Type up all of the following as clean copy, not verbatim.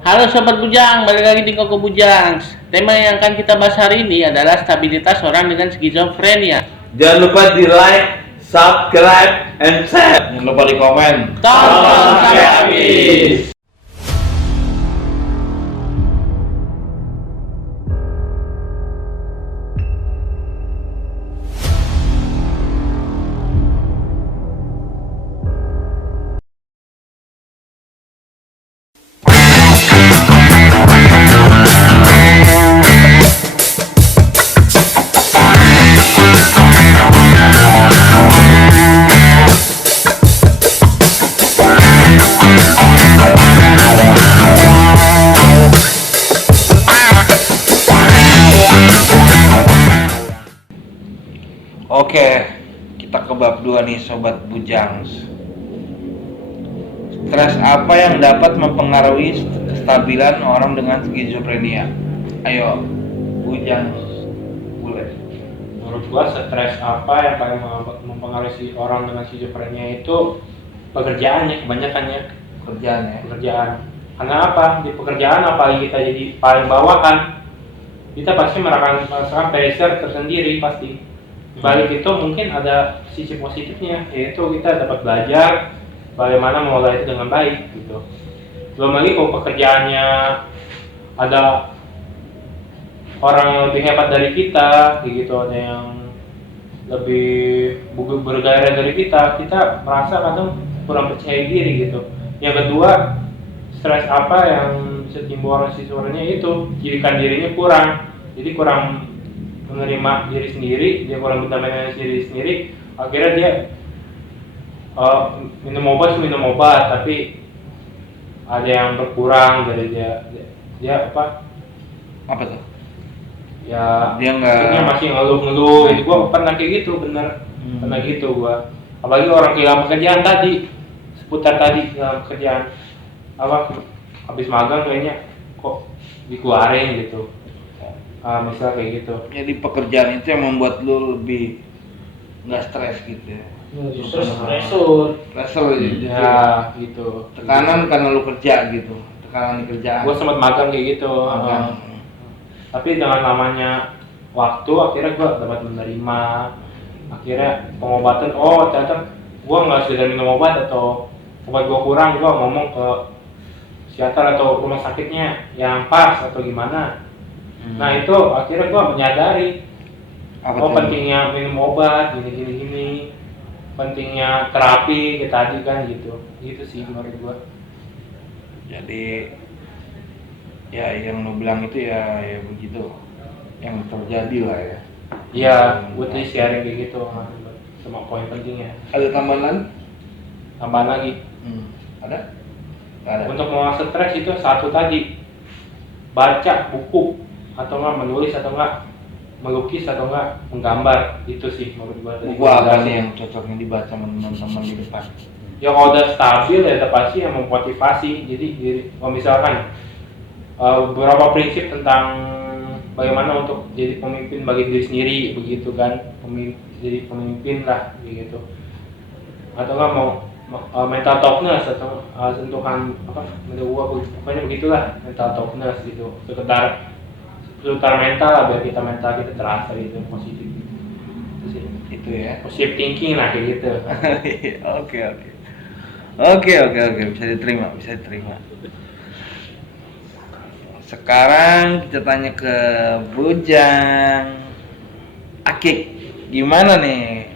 Halo Sobat Bujang, balik lagi di Koko Bujang. Tema yang akan kita bahas hari ini adalah stabilitas orang dengan skizofrenia. Jangan lupa di like, subscribe, and share. Jangan lupa di komen. Tonton sampai habis. Oke, kita ke bab 2 nih Sobat Bujang. Stres apa yang dapat mempengaruhi kestabilan orang dengan skizofrenia? Ayo, Bujang, boleh. Menurut gua stres apa yang paling mempengaruhi si orang dengan skizofrenia itu pekerjaannya, kebanyakannya Kerjaan ya. pekerjaan. Karena apa? Di pekerjaan apalagi kita jadi paling bawahan, kita pasti merasakan pressure tersendiri pasti. Di balik itu mungkin ada sisi positifnya, yaitu kita dapat belajar bagaimana mengolah itu dengan baik gitu. Belum lagi kalau pekerjaannya ada orang yang lebih hebat dari kita, kayak gitu, ada yang lebih bergairah dari kita merasa kadang kurang percaya diri gitu. Yang kedua, stres apa yang bisa timbul orang skizofrenia itu jadikan dirinya kurang, jadi kurang menerima diri sendiri, dia kurang mendampingi diri sendiri, akhirnya dia minum obat, tapi ada yang berkurang dari dia apa Apa tuh? ya Dia nggak- maksudnya masih ngeluh gitu. Gua pernah kayak gitu, bener. Pernah gitu gua, apalagi orang kehilangan pekerjaan tadi, seputar tadi kehilangan pekerjaan apa habis magang kayaknya kok dikeluarin gitu. Misal kayak gitu. Jadi pekerjaan itu yang membuat lu lebih nggak stres gitu ya. Justru stresor. Pressure gitu. Ya gitu. Tekanan karena lu kerja gitu. Tekanan di kerjaan. Gua sempat magang kayak gitu. Magang. Tapi dengan lamanya waktu akhirnya gua dapat menerima, akhirnya pengobatan. Oh ternyata gua nggak sudah minum obat atau obat gua kurang, gua ngomong ke psikiater atau rumah sakitnya yang pas atau gimana. Nah itu akhirnya gua menyadari pentingnya minum obat gini, pentingnya terapi kayak tadi kan gitu sih menurut gua. Jadi ya yang lu bilang itu ya begitu yang terjadi lah ya. Iya, gua tadi sharing kayak gitu sama poin pentingnya. Ada tambahan? Tambahan lagi, Ada? Nggak ada. untuk mengurangi stres itu satu tadi, baca buku atau enggak menulis atau enggak melukis atau enggak menggambar, itu sih menurut gua. Buku apa nih yang cocoknya dibaca sama teman-teman di depan? Ya kalau udah stabil ya pasti yang memotivasi. Jadi kalau misalkan beberapa prinsip tentang bagaimana untuk jadi pemimpin bagi diri sendiri begitu kan, jadi pemimpin lah begitu. Atau enggak mau mental toughness atau sentuhan apa pokoknya begitulah, mental toughness gitu, seputar mental lah, biar mental kita terasa gitu positif gitu. Itu sih, Itu ya. positive thinking lah kayak gitu. Oke, bisa diterima. Sekarang kita tanya ke Bujang. Akik, gimana nih?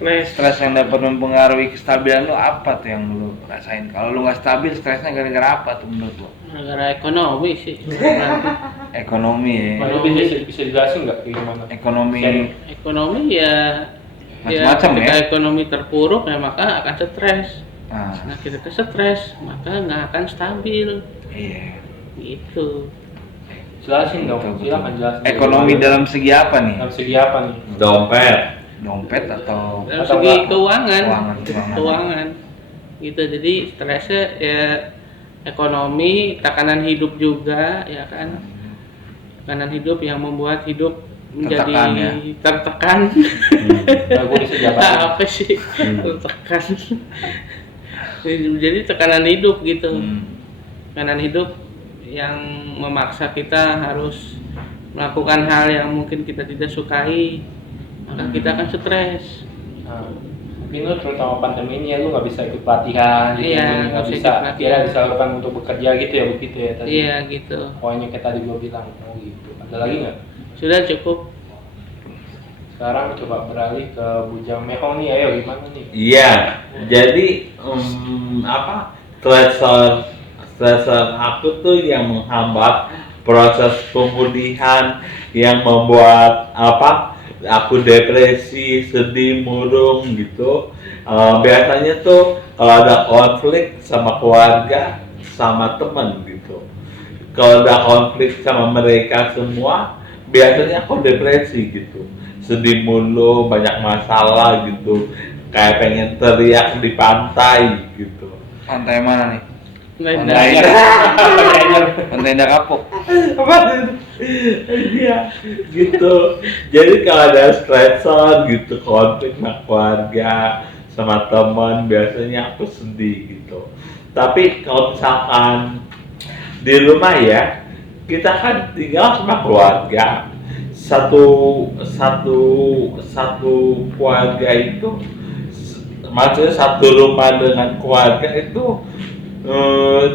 Stres yang dapat mempengaruhi kestabilan lu apa tuh yang lu rasain? Kalau lu nggak stabil, stresnya gara-gara apa tuh menurut lu? Gara-gara ekonomi sih. Ekonomi ya. Mana bisa dijelasin nggak kayak gimana? Ekonomi Ekonomi ya macam-macam ketika ya. ekonomi terpuruk ya maka akan stres. Nah, Nah kita stres maka nggak akan stabil. iya. Gitu. Jelasin dong, Betul. silakan jelasin. Ekonomi dalam segi apa nih? dalam segi apa nih? Dompet atau Dalam Atau segi enggak? keuangan. Gitu. Jadi stresnya ya ekonomi, tekanan hidup juga ya kan. Tekanan hidup yang membuat hidup menjadi Tertekan ya? tertekan. Nah, gue bisa jabarin. Apa sih? Tertekan. Jadi tekanan hidup gitu. tekanan hidup yang memaksa kita harus melakukan hal yang mungkin kita tidak sukai, maka kita akan stres. Nah, tapi lu terutama pandemi ini ya lu nggak bisa ikut pelatihan, Iya, nggak nggak bisa bisa, ikut pelatihan. tidak disalurkan untuk bekerja gitu ya begitu ya tadi. Iya gitu. Pokoknya kayak tadi gua bilang, oh gitu. Ada lagi nggak? Sudah cukup. Sekarang coba beralih ke Bujang Mehong nih, ayo gimana nih? Iya, jadi apa stresor aku tuh yang menghambat proses pemulihan, yang membuat apa aku depresi, sedih, murung gitu. Biasanya tuh kalau ada konflik sama keluarga, sama teman gitu. Kalau ada konflik sama mereka semua, biasanya aku depresi gitu, sedih mulu, banyak masalah gitu, kayak pengen teriak di pantai gitu. Pantai mana nih? Pantai. Pantai Indah Kapuk. Apa itu? Iya, gitu. Jadi kalau ada stresor gitu, konflik sama keluarga, sama teman, biasanya aku sedih gitu. Tapi kalau misalkan di rumah ya, kita kan tinggal sama keluarga. Satu keluarga itu, maksudnya satu rumah dengan keluarga itu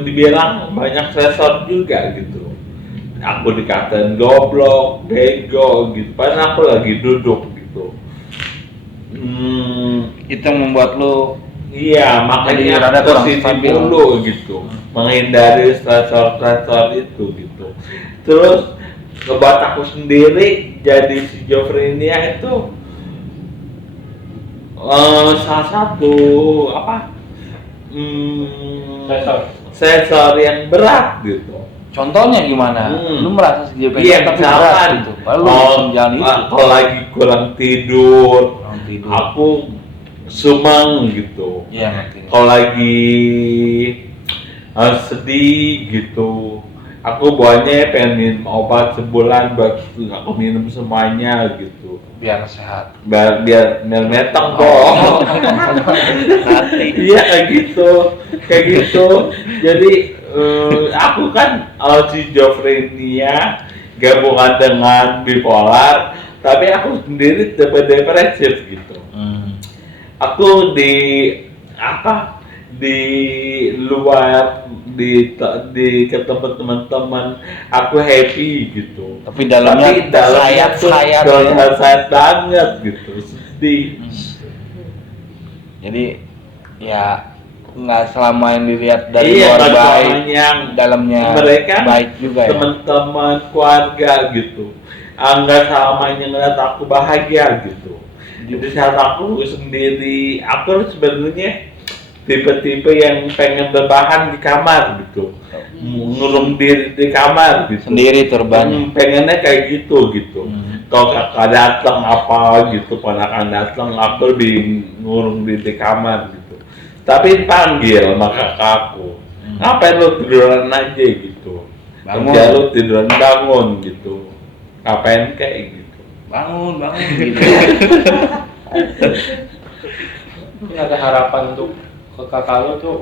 dibilang banyak stresor juga gitu. Aku dikatain goblok, bego gitu, padahal aku lagi duduk gitu. Itu yang membuat lu Iya, Jadi makanya rada kurang positif stabil. dulu gitu, menghindari stresor itu gitu. Terus ngebuat aku sendiri jadi schizophrenia itu salah satu apa sensor yang berat gitu. contohnya gimana? Lu merasa schizophrenia Iya, tapi misalkan berat gitu. Lalu lu bisa menjalani itu. kalau lagi kurang tidur, Kurang tidur. aku sumeng gitu. Iya, ngerti. Kalau lagi sedih gitu, aku buahnya pengen minum obat sebulan buat aku minum semuanya gitu, Biar sehat. biar metong dong. Nanti. Iya kayak gitu. Jadi aku kan schizophrenia gabungan dengan bipolar, tapi aku sendiri depresif gitu. Aku di luar ketemu teman-teman aku happy gitu, Tapi dalamnya sayat-sayat ya. sayat banget gitu, sedih. Jadi ya nggak selama yang dilihat dari Iya, luar nggak baik, selama yang dalamnya mereka baik juga ya. teman-teman keluarga gitu, nggak selamanya ngeliat aku bahagia gitu. Jadi saat aku sendiri, aku sebenarnya tipe-tipe yang pengen berbahan di kamar gitu, ngurung diri di kamar gitu. Sendiri terbang. Pengennya kayak gitu. Kalau kakak datang apa gitu, ponakan datang, aku lebih ngurung diri di kamar gitu. Tapi dipanggil sama kakakku, ngapain lu tiduran aja gitu, Bangun. kerja lu tiduran bangun gitu, ngapain kayak gitu. Bangun gitu. Mungkin ada harapan untuk ke kakak lu tuh,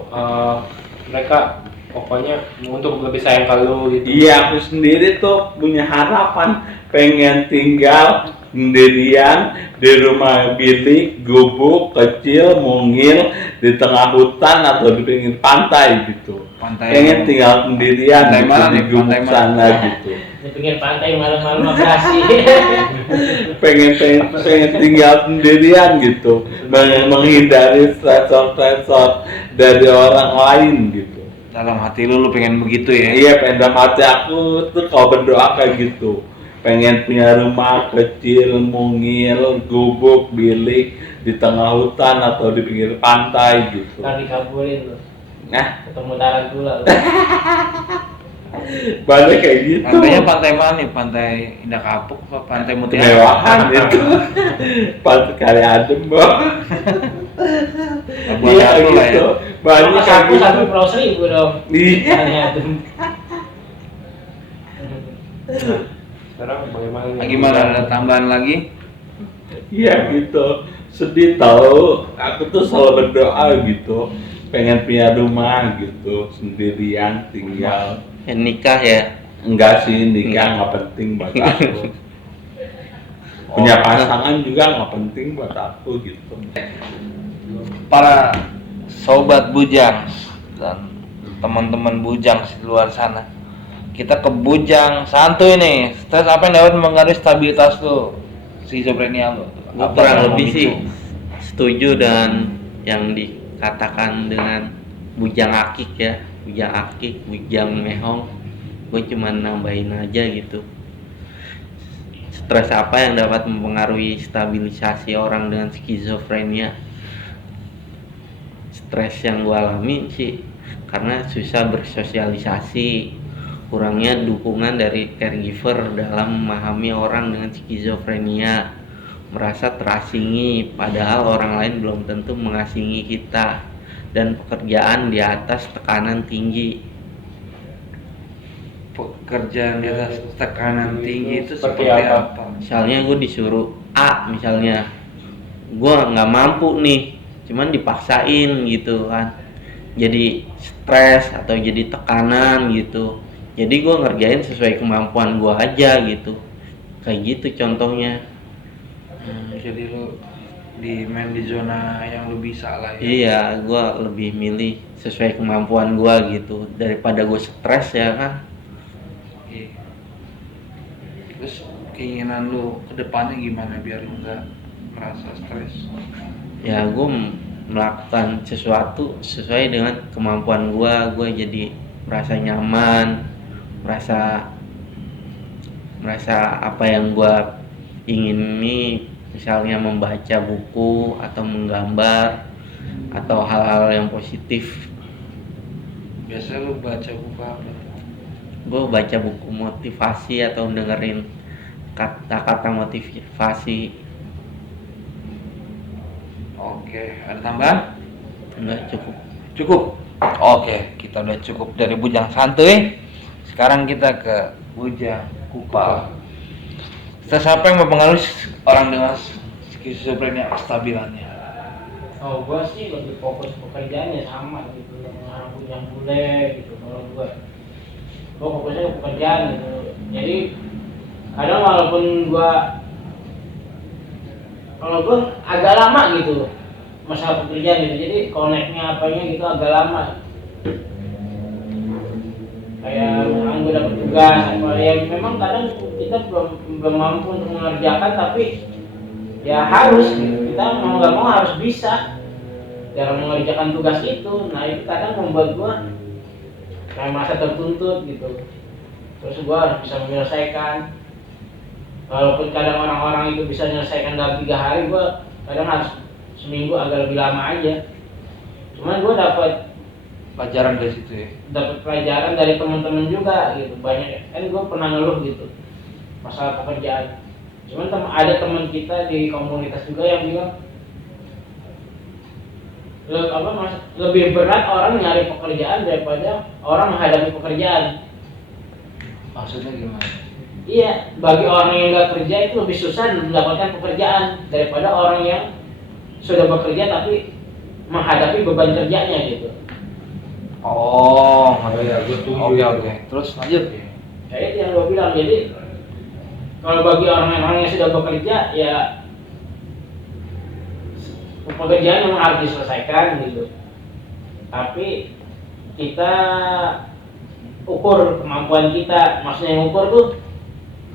mereka pokoknya untuk lebih sayang ke lu gitu. Iya, aku sendiri tuh punya harapan pengen tinggal sendirian di rumah bilik, gubuk, kecil, mungil di tengah hutan atau di pinggir pantai gitu. Pantai. Pengen tinggal sendirian Pantai gitu, mana di nih? gubuk Pantai mana? sana gitu. Di pinggir pantai malam-malam operasi. pengen tinggal sendirian gitu, menghindari stresor dari orang lain gitu. Dalam hati lu pengen begitu ya. Iya, pengen hati aku tuh kalau berdoa kayak gitu, pengen punya rumah kecil, mungil, gubuk, bilik di tengah hutan atau di pinggir pantai gitu. Ntar dikabulin lu. Nah, Ketemu tarantula lu. banyak kayak gitu. Pantainya pantai mana nih? Pantai Indah Kapuk apa Pantai Mutiara? Kemewahan itu. Pantai Kali Adem, Bang. Buat Iya aku lah ya. gitu. Banyak kayak Satu gitu. Pulau Seribu dong. Iya. Ternyata. Sekarang bagaimana nih? Gimana, ada tambahan lagi? Iya gitu, sedih tahu. Aku tuh selalu berdoa gitu, pengen punya rumah gitu sendirian tinggal. Nikah ya. Enggak sih, nikah nggak penting buat aku. Punya pasangan juga nggak penting buat aku gitu. Para sobat bujang dan teman-teman bujang di luar sana, kita ke bujang santuy nih. Stres apa yang dapat mengaruhi stabilitas lo, skizofrenia lo? Gue Apa kurang yang lebih sih memicu? setuju dengan yang dikatakan dengan bujang akik ya, bujang akik, bujang mehong. Gue cuma nambahin aja gitu. Stres apa yang dapat mempengaruhi stabilisasi orang dengan skizofrenia? Stres yang gue alami sih karena susah bersosialisasi, kurangnya dukungan dari caregiver dalam memahami orang dengan skizofrenia, merasa terasingi padahal orang lain belum tentu mengasingi kita, dan pekerjaan di atas tekanan tinggi. Pekerjaan di atas tekanan tinggi itu Seperti seperti apa? apa? Misalnya gue disuruh A, misalnya gue nggak mampu nih, cuman dipaksain gitu kan, jadi stres atau jadi tekanan gitu. Jadi gue ngerjain sesuai kemampuan gue aja gitu, kayak gitu contohnya. Jadi lo main di zona yang lo bisa lah ya. Iya, gue lebih milih sesuai kemampuan gue gitu daripada gue stres ya kan. Iya. Terus keinginan lo ke depannya gimana biar lo nggak merasa stres? Ya gue melakukan sesuatu sesuai dengan kemampuan gue jadi merasa nyaman, merasa apa yang gue ingini, misalnya membaca buku atau menggambar atau hal-hal yang positif. Biasanya lo baca buku apa? Gue baca buku motivasi atau dengerin kata-kata motivasi. Oke, ada tambahan? Enggak, cukup. Cukup. Oke, kita udah cukup dari bujang santuy. Sekarang kita ke bujang kupal. Stres apa yang mempengaruhi orang dengan skizofrenia kestabilannya? Oh, gua sih lebih fokus pekerjaannya sama gitu, yang bujang bule gitu. Kalau gua fokusnya ke pekerjaan gitu. Jadi kadang walaupun kalau gue agak lama gitu masalah pekerjaan gitu, jadi connect-nya apanya gitu agak lama. Kayak misalkan gue dapet tugas apa ya, memang kadang kita belum mampu untuk mengerjakan, tapi ya harus gitu, kita mau nggak mau harus bisa dalam mengerjakan tugas itu. Nah itu kadang membuat gue kayak merasa tertuntut gitu, terus gue harus bisa menyelesaikan. Walaupun kadang orang-orang itu bisa menyelesaikan dalam 3 hari, gue kadang harus seminggu agak lebih lama aja. Cuman gue dapat Pelajaran dari situ ya. pelajaran dari teman-teman juga gitu. Banyak kan gue pernah ngeluh gitu masalah pekerjaan. Cuman ada teman kita di komunitas juga yang bilang lebih berat orang nyari pekerjaan daripada orang menghadapi pekerjaan. Maksudnya gimana? Iya, bagi orang yang nggak kerja itu lebih susah mendapatkan pekerjaan daripada orang yang sudah bekerja tapi menghadapi beban kerjanya gitu. Oh, ya, gue setuju Oke, itu. oke. Terus lanjut. Ya itu yang gue bilang. Jadi kalau bagi orang-orang yang sudah bekerja ya pekerjaan memang harus diselesaikan gitu. Tapi kita ukur kemampuan kita. Maksudnya yang ukur tuh,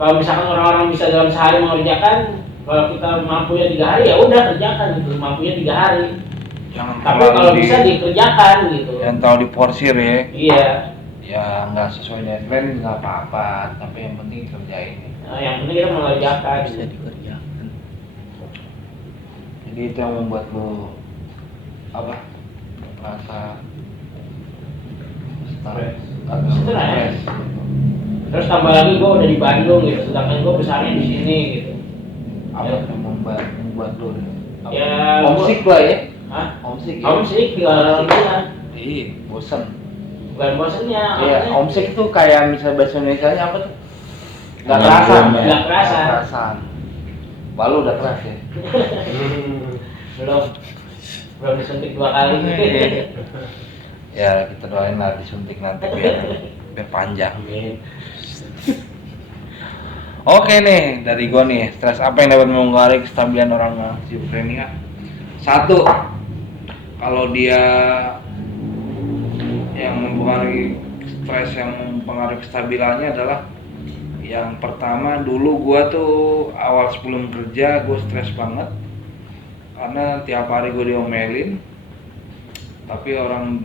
kalau misalkan orang-orang bisa dalam sehari mengerjakan, kalau kita mampunya 3 hari ya udah kerjakan gitu, mampunya 3 hari. Jangan Tapi kalau bisa dikerjakan gitu. Yang tahu diporsir ya. Iya. Ya nggak sesuai deadline nggak apa-apa, tapi yang penting kerjain. Nah, yang penting kita mengerjakan. Bisa dikerjakan. Jadi itu yang membuat lo apa? Merasa agak Stres. Terus tambah lagi gue udah di Bandung gitu, sedangkan gue besarnya di sini gitu. Apa yang membuat lo? Ya, Homesick lah ya? Hah? Homesick. Homesick tinggal orang bilang. Iya, bosan. Bukan bosannya, Iya, makanya homesick itu kayak misal bahasa Indonesia-nya apa tuh? Gak Nggak kerasa. kerasa. Nggak kerasa. Nggak kerasan. Balu udah keras ya. belum. belum disuntik 2 kali. Ya kita doain lah disuntik nanti biar panjang. Amin. Oke nih, dari gua nih, stres apa yang dapat mempengaruhi kestabilan orang schizophrenia? Satu, kalau dia yang mempengaruhi stres yang mempengaruhi kestabilannya adalah yang pertama, dulu gua tuh awal sebelum kerja gua stres banget karena tiap hari gua diomelin, tapi orang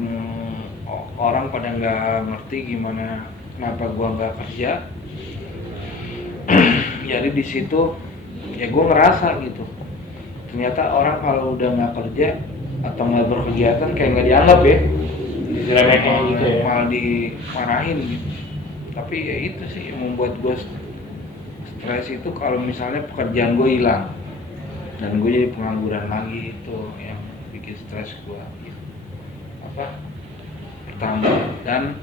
pada nggak ngerti gimana kenapa gua nggak kerja. Jadi di situ ya gue ngerasa gitu, ternyata orang kalau udah nggak kerja atau nggak berkegiatan kayak nggak dianggap ya, Diremehin gitu ya. malah dimarahin gitu. Tapi ya itu sih yang membuat gue stres itu, kalau misalnya pekerjaan gue hilang dan gue jadi pengangguran lagi, itu yang bikin stres gue gitu. Pertama, dan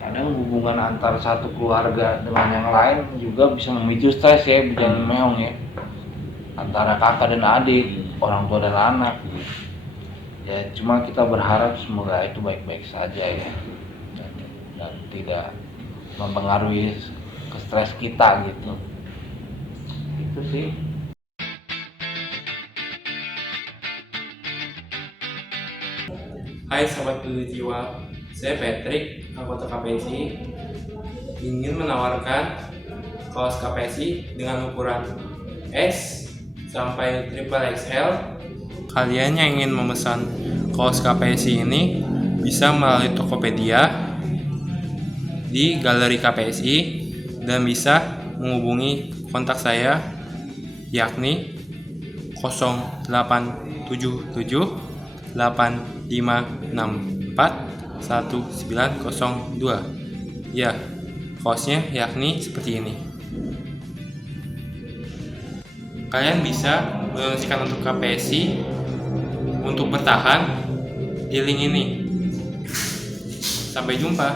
kadang hubungan antar satu keluarga dengan yang lain juga bisa memicu stres ya, jangan meong ya, antara kakak dan adik, orang tua dan anak ya. Cuma kita berharap semoga itu baik-baik saja ya, dan tidak mempengaruhi ke stres kita gitu. Itu sih. Hai Sobat Beli Jiwa, saya Patrick, anggota KPSI, ingin menawarkan kaos KPSI dengan ukuran S sampai triple XL. Kalian yang ingin memesan kaos KPSI ini bisa melalui Tokopedia di Galeri KPSI dan bisa menghubungi kontak saya yakni 0877 8564 1902. Ya, kaosnya yakni seperti ini. Kalian bisa mendonasikan untuk KPSI untuk bertahan di link ini. Sampai jumpa.